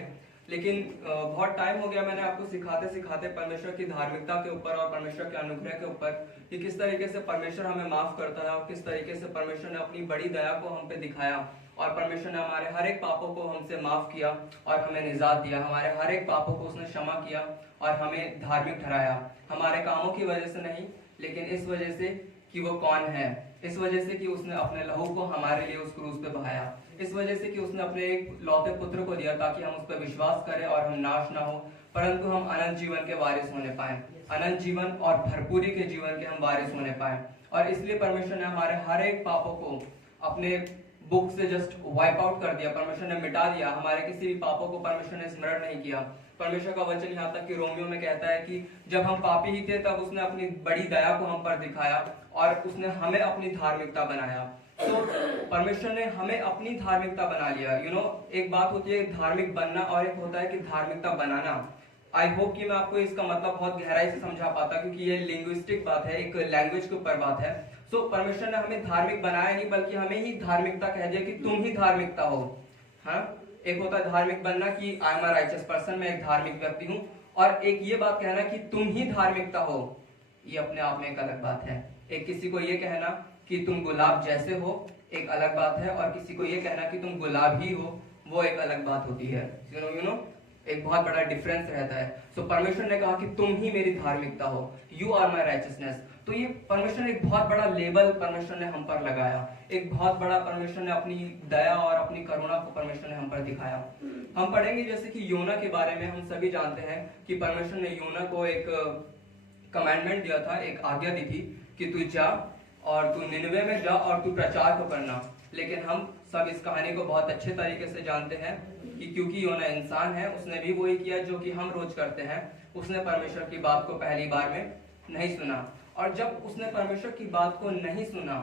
है। लेकिन बहुत टाइम हो गया मैंने आपको सिखाते सिखाते परमेश्वर की धार्मिकता के ऊपर और परमेश्वर के अनुग्रह के ऊपर कि किस तरीके से परमेश्वर हमें माफ करता है और किस तरीके से परमेश्वर ने अपनी बड़ी दया को हम पे दिखाया और परमेश्वर ने हमारे हर एक पापों को हमसे माफ किया और हमें निजात दिया। हमारे हर एक पापों को उसने क्षमा किया और हमें धार्मिक ठहराया, हमारे कामों की वजह से नहीं, लेकिन इस वजह से कि वो कौन है, इस वजह से कि उसने अपने लहू को हमारे लिए उस क्रूस पे बहाया, इस वजह से कि उसने अपने एक लौते पुत्र को दिया ताकि हम उस पर विश्वास करें और हम नाश ना हो परंतु हम अनंत जीवन के वारिस होने पाए, अनंत जीवन और भरपूरी के जीवन के हम वारिस होने पाए। और इसलिए परमेश्वर ने हमारे हर एक पापों को अपने बुक से जस्ट वाइप आउट कर दिया, परमेश्वर ने मिटा दिया, हमारे किसी भी पापों को परमेश्वर ने स्मरण नहीं किया। परमेश्वर का वचन यहाँ तक कि रोमियो में कहता है कि जब हम पापी ही थे तब उसने अपनी बड़ी दया को हम पर दिखाया और उसने हमें अपनी धार्मिकता बनाया। तो परमेश्वर ने हमें अपनी धार्मिकता बना लिया। एक बात होती है धार्मिक बनना और एक होता है कि धार्मिकता बनाना। आई होप कि मैं आपको इसका मतलब बहुत गहराई से समझा पाता क्योंकि ये लिंग्विस्टिक बात है, एक लैंग्वेज के ऊपर बात है। सो परमेश्वर ने हमें धार्मिक बनाया नहीं बल्कि हमें ही धार्मिकता कह दिया कि तुम ही धार्मिकता हो। हाँ, एक होता है धार्मिक बनना कि I am a righteous person, मैं एक धार्मिक व्यक्ति हूँ, और एक ये बात कहना कि तुम ही धार्मिकता हो, ये अपने आप में एक अलग बात है। एक किसी को ये कहना कि तुम गुलाब जैसे हो एक अलग बात है और किसी को ये कहना कि तुम गुलाब ही हो वो एक अलग बात होती है। एक बहुत बड़ा डिफरेंस रहता है। सो परमेश्वर ने कहा कि तुम ही मेरी धार्मिकता हो, यू आर माई राइचियसनेस। तो ये परमेश्वर ने एक बहुत बड़ा लेबल परमेश्वर ने हम पर लगाया, एक बहुत बड़ा परमेश्वर ने अपनी दया और अपनी करुणा को परमेश्वर ने हम पर दिखाया। हम पढ़ेंगे जैसे कि योना के बारे में। हम सभी जानते हैं कि परमेश्वर ने योना को एक कमांडमेंट दिया था, एक आज्ञा दी थी कि तू जा और तू निनवे में जा और तू प्रचार को करना। लेकिन हम सब इस कहानी को बहुत अच्छे तरीके से जानते हैं कि क्योंकि योना इंसान है, उसने भी वही किया जो कि हम रोज करते हैं। उसने परमेश्वर की बात को पहली बार में नहीं सुना, और जब उसने परमेश्वर की बात को नहीं सुना,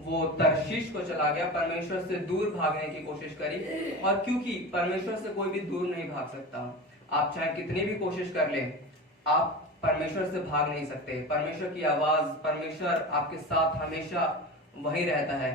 वो तर्शीश को चला गया, परमेश्वर से दूर भागने की कोशिश करी। और क्योंकि परमेश्वर से कोई भी दूर नहीं भाग सकता, आप चाहे कितनी भी कोशिश कर ले, आप परमेश्वर से भाग नहीं सकते। परमेश्वर की आवाज, परमेश्वर आपके साथ हमेशा वही रहता है।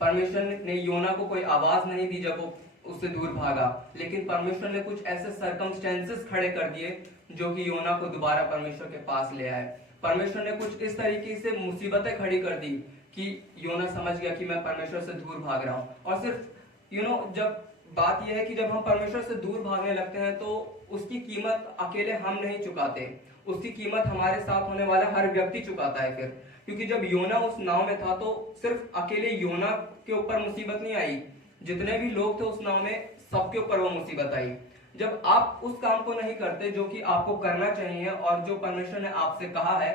परमेश्वर ने योना को कोई आवाज नहीं दी जब वो उससे दूर भागा, लेकिन परमेश्वर ने कुछ ऐसे सर्कमस्टेंसेस खड़े कर दिए जो कि योना को दोबारा परमेश्वर के पास ले आए। परमेश्वर ने कुछ इस तरीके से मुसीबतें खड़ी कर दी कि योना समझ गया कि मैं परमेश्वर से दूर भाग रहा हूँ। और सिर्फ जब बात यह है कि जब हम परमेश्वर से दूर भागने लगते हैं तो उसकी कीमत अकेले हम नहीं चुकाते, उसकी कीमत हमारे साथ होने वाला हर व्यक्ति चुकाता है फिर। क्योंकि जब योना उस नाव में था तो सिर्फ अकेले योना के ऊपर मुसीबत नहीं आई, जितने भी लोग थे उस नाव में सबके ऊपर वो मुसीबत आई। जब आप उस काम को नहीं करते जो कि आपको करना चाहिए और जो परमेश्वर ने आपसे कहा है,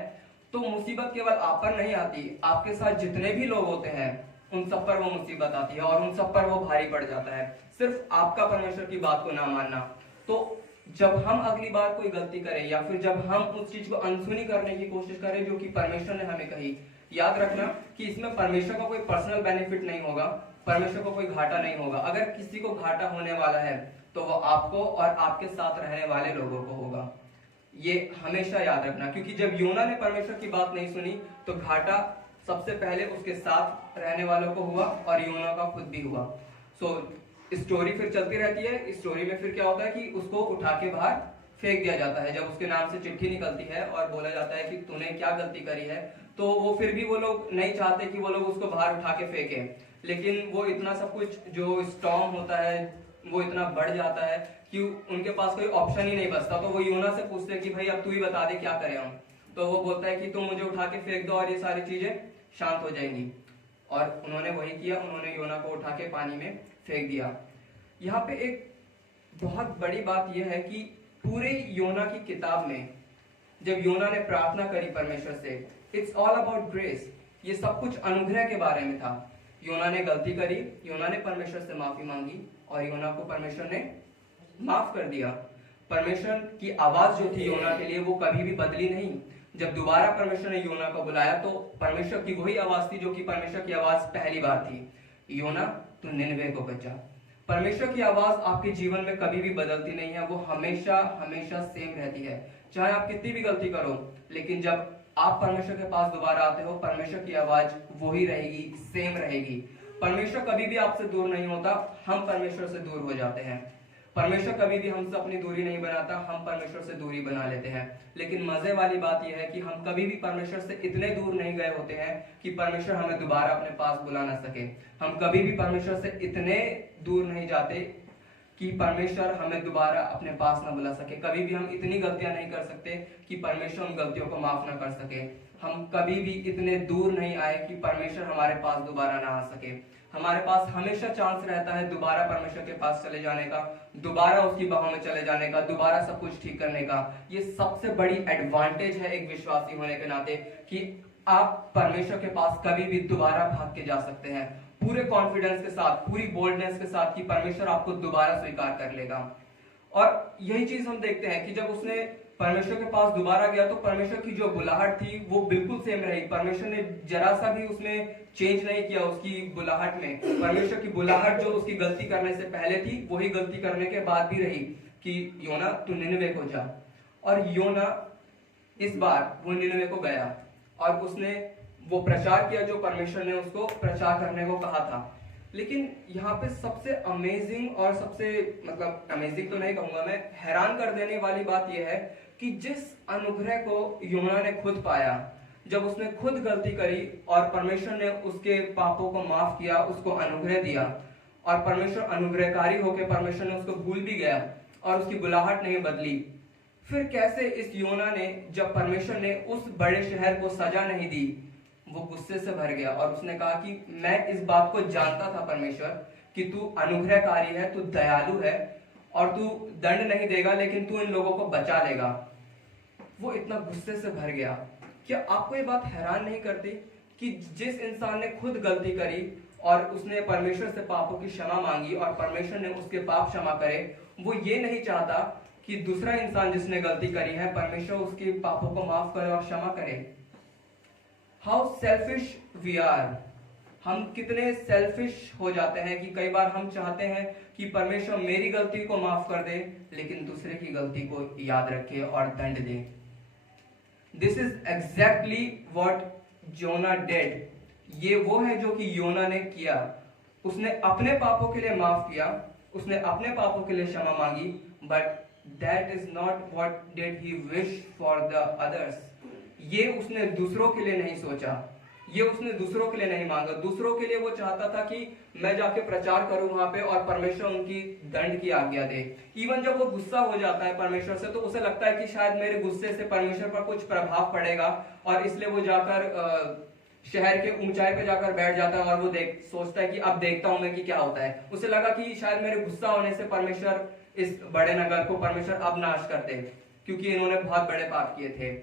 तो मुसीबत केवल आप पर नहीं आती, आपके साथ जितने भी लोग होते हैं उन सब पर वो मुसीबत आती है और उन सब पर वो भारी पड़ जाता है, सिर्फ आपका परमेश्वर की बात को ना मानना। तो जब हम अगली बार कोई गलती करें या फिर जब हम उस चीज को अनसुनी करने की कोशिश करें जो कि परमेश्वर ने हमें कही, याद रखना कि इसमें परमेश्वर का कोई पर्सनल बेनिफिट नहीं होगा, परमेश्वर को कोई घाटा नहीं होगा। अगर किसी को घाटा होने वाला है तो वो आपको और आपके साथ रहने वाले लोगों को होगा, ये हमेशा याद रखना। क्योंकि जब योना ने परमेश्वर की बात नहीं सुनी तो घाटा सबसे पहले उसके साथ रहने वालों को हुआ और योना का खुद भी हुआ। स्टोरी फिर चलती रहती है। इस स्टोरी में फिर क्या होता है कि उसको उठा के बाहर फेंक दिया जाता है। जब उसके नाम से चिट्ठी निकलती है और बोला जाता है कि तूने क्या गलती करी है, तो वो फिर भी वो लोग नहीं चाहते कि वो लोग उसको बाहर उठा के फेंके। लेकिन वो इतना सब कुछ जो स्टॉर्म होता है वो इतना बढ़ जाता है कि उनके पास कोई ऑप्शन ही नहीं बचता। तो वो योना से पूछते हैं कि भाई अब तू ही बता दे क्या करें हम। तो वो बोलता है कि तुम मुझे उठा के फेंक दो और ये सारी चीजें शांत हो जाएंगी। और उन्होंने वही किया, उन्होंने योना को उठा के पानी में फेंक दिया। यहाँ पे एक बहुत बड़ी बात यह है कि पूरे योना की किताब में जब योना ने प्रार्थना करी परमेश्वर से, इट्स ऑल अबाउट ग्रेस, ये सब कुछ अनुग्रह के बारे में था। योना ने गलती करी, योना ने परमेश्वर से माफी मांगी और योना को परमेश्वर ने माफ कर दिया। परमेश्वर की आवाज जो थी योना के लिए वो कभी भी बदली नहीं। जब दोबारा परमेश्वर ने योना को बुलाया तो परमेश्वर की वही आवाज थी जो कि परमेश्वर की आवाज पहली बार थी, योना तू निनवे को बचा। परमेश्वर की आवाज आपके जीवन में कभी भी बदलती नहीं है, वो हमेशा हमेशा सेम रहती है। चाहे आप कितनी भी गलती करो, लेकिन जब आप परमेश्वर के पास दोबारा आते हो परमेश्वर की आवाज वही रहेगी, सेम रहेगी। परमेश्वर कभी भी आपसे दूर नहीं होता, हम परमेश्वर से दूर हो जाते हैं। परमेश्वर कभी भी हमसे अपनी दूरी नहीं बनाता, हम परमेश्वर से दूरी बना लेते हैं। लेकिन मजे वाली बात यह है कि हम कभी भी परमेश्वर से इतने दूर नहीं गए होते हैं कि परमेश्वर हमें दोबारा अपने पास बुला ना सके। हम कभी भी परमेश्वर से इतने दूर नहीं जाते कि परमेश्वर हमें दोबारा अपने पास ना बुला सके। कभी भी हम इतनी गलतियां नहीं कर सकते कि परमेश्वर उन गलतियों को माफ ना कर सके। हम कभी भी इतने दूर नहीं आए कि परमेश्वर हमारे पास दोबारा ना आ सके। हमारे पास हमेशा चांस रहता है दोबारा परमेश्वर के पास चले जाने का, दोबारा उसकी बाहों में चले जाने का, दोबारा सब कुछ ठीक करने का। ये सबसे बड़ी एडवांटेज है एक विश्वासी होने के नाते कि आप परमेश्वर के पास कभी भी दोबारा भाग के जा सकते हैं, पूरे कॉन्फिडेंस के साथ, पूरी बोल्डनेस के साथ कि परमेश्वर आपको दोबारा स्वीकार कर लेगा। और यही चीज हम देखते हैं कि जब उसने परमेश्वर के पास दोबारा गया तो परमेश्वर की जो बुलाहट थी वो बिल्कुल सेम रही। परमेश्वर ने जरा सा भी उसमें चेंज नहीं किया उसकी बुलाहट में। परमेश्वर की बुलाहट जो उसकी गलती करने से पहले थी वही गलती करने के बाद भी रही कि योना तू निनवे को जा। और योना इस बार वो निनवे को गया और उसने वो प्रचार किया जो परमेश्वर ने उसको प्रचार करने को कहा था। लेकिन यहाँ पे सबसे अमेजिंग और सबसे मतलब अमेजिंग तो नहीं कहूंगा मैं, हैरान कर देने वाली बात यह है कि जिस अनुग्रह को योना ने खुद पाया, जब उसने खुद गलती करी और परमेश्वर ने उसके पापों को माफ किया, उसको अनुग्रह दिया और परमेश्वर अनुग्रहकारी होकर परमेश्वर ने उसको भूल भी गया और उसकी बुलाहट नहीं बदली, फिर कैसे इस योना ने जब परमेश्वर ने उस बड़े शहर को सजा नहीं दी वो गुस्से से भर गया और उसने कहा कि मैं इस बात को जानता था परमेश्वर कि तू अनुग्रहकारी है, तू दयालु है और तू दंड नहीं देगा लेकिन तू इन लोगों को बचा लेगा। वो इतना गुस्से से भर गया। क्या आपको ये बात हैरान नहीं करती कि जिस इंसान ने खुद गलती करी और उसने परमेश्वर से पापों की क्षमा मांगी और परमेश्वर ने उसके पाप क्षमा करे, वो ये नहीं चाहता कि दूसरा इंसान जिसने गलती करी है परमेश्वर उसके पापों को माफ करे और क्षमा करे। How selfish we are. हम कितने सेल्फिश हो जाते हैं कि कई बार हम चाहते हैं कि परमेश्वर मेरी गलती को माफ कर दे लेकिन दूसरे की गलती को याद रखे और दंड दे। This is exactly what Jonah did. ये वो है जो कि योना ने किया। उसने अपने पापों के लिए माफ किया, उसने अपने पापों के लिए क्षमा मांगी, but that is not what did he wish for the others. ये उसने दूसरों के लिए नहीं सोचा, ये उसने दूसरों के लिए नहीं मांगा। दूसरों के लिए वो चाहता था कि मैं जाके प्रचार करूं वहां पे और परमेश्वर उनकी दंड की आज्ञा दे। इवन जब वो गुस्सा हो जाता है परमेश्वर से तो उसे लगता है कि शायद मेरे गुस्से से परमेश्वर पर कुछ प्रभाव पड़ेगा और इसलिए वो जाकर शहर के ऊंचाई पे जाकर बैठ जाता है और वो सोचता है कि अब देखता हूं मैं कि क्या होता है। उसे लगा कि शायद मेरे गुस्सा होने से परमेश्वर इस बड़े नगर को परमेश्वर अब नाश कर दे क्योंकि इन्होंने बहुत बड़े पाप किए थे।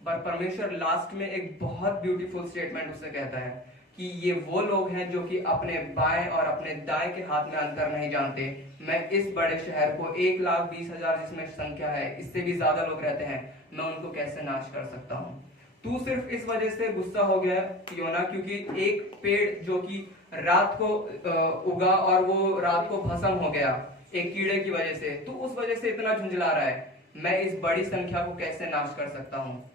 पर परमेश्वर लास्ट में एक बहुत ब्यूटीफुल स्टेटमेंट उसे कहता है कि ये वो लोग हैं जो कि अपने बाएं और अपने दाएं के हाथ में अंतर नहीं जानते। मैं इस बड़े शहर को 1,20,000 जिसमें संख्या है, इससे भी ज्यादा लोग रहते हैं, मैं उनको कैसे नाश कर सकता हूँ। तू सिर्फ इस वजह से गुस्सा हो गया योना क्योंकि एक पेड़ जो कि रात को उगा और वो रात को भस्म हो गया एक कीड़े की वजह से, तू उस वजह से इतना झुंझला रहा है। मैं इस बड़ी संख्या को कैसे नाश कर सकता हूँ।